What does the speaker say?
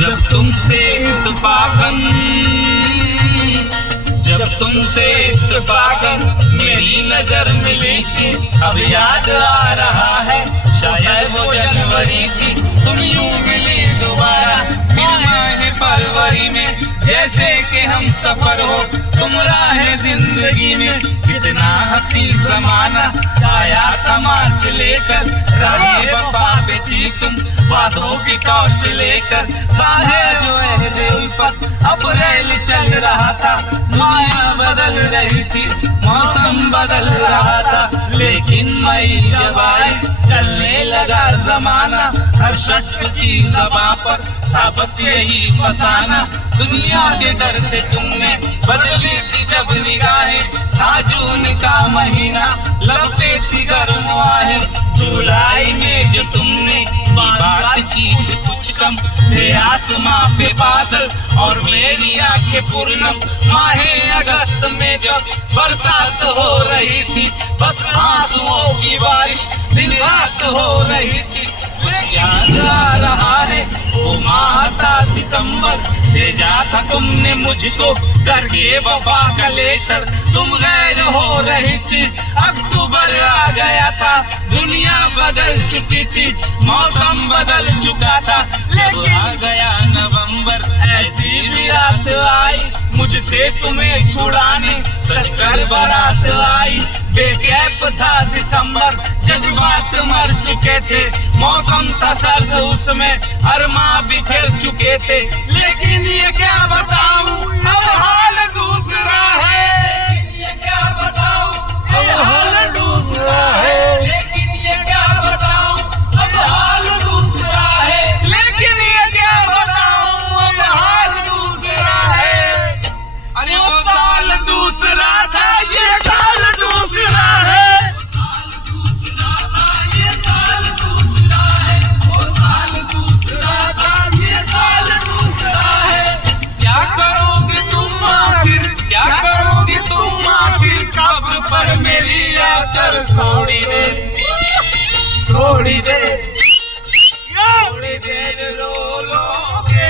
जब तुमसे इत्तेफाकन मेरी नजर मिली थी, अब याद आ रहा है शायद वो जनवरी थी। तुम यूं मिली दोबारा फिर माह फरवरी में, जैसे कि हम सफर हो तुम राह जिंदगी में। कितना हंसी जमाना आया था मार्च लेकर, राहे वफा पे थी तुम वादों की टॉर्च लेकर। बाहें जो अहदे उल्फत अप्रैल चल रहा था, दुनिया बदल रही थी, मौसम बदल रहा था। लेकिन मई जब आई चलने लगा जमाना, हर शख्स की ज़बां पर था बस यही फसाना। दुनिया के डर से तुमने बदली थी जब निगाहें, था जून का महीना लब पे थी गर्म आहें। जुलाई में जो तुमने बातचीत कुछ कम थे, आसमां पे बादल और मेरी आंखें पूर्णम। माहे अगस्त में जब बरसात हो रही थी, बस आंसुओं की बारिश दिन रात हो रही थी। कुछ याद आ रहा है वो माह था सितंबर, भेजा था तुमने मुझको करके वफा का लेटर। तुम गैर हो रही थी, अक्टूबर आ गया था, दुनिया बदल चुकी थी, मौसम बदल चुका था। लेकिन आ गया नवंबर, ऐसी भी रात आई मुझसे तुम्हें छुड़ाने, सचकर बारात आई। बेकैफ था दिसंबर, जज्बात मर चुके थे, मौसम था सर्द उसमें अरमा बिखर चुके थे। लेकिन ये क्या बताऊं अब हाल दूसरा है, ये क्या बताऊं अब हाल दूसरा है। लेकिन ये क्या बताऊं अब हाल दूसरा है, लेकिन ये क्या बताऊं अब हाल दूसरा है। अरे वो साल दूसरा था, ये साल दूसरा है। साल दूसरा था, ये साल दूसरा है। वो साल दूसरा था, ये साल दूसरा है। क्या करोगे तुम आखिर, क्या करोगे तुम आखिर, कब्र पर मेरी आकर थोड़ी देर, थोड़ी देर, थोड़ी देर रो लोगे।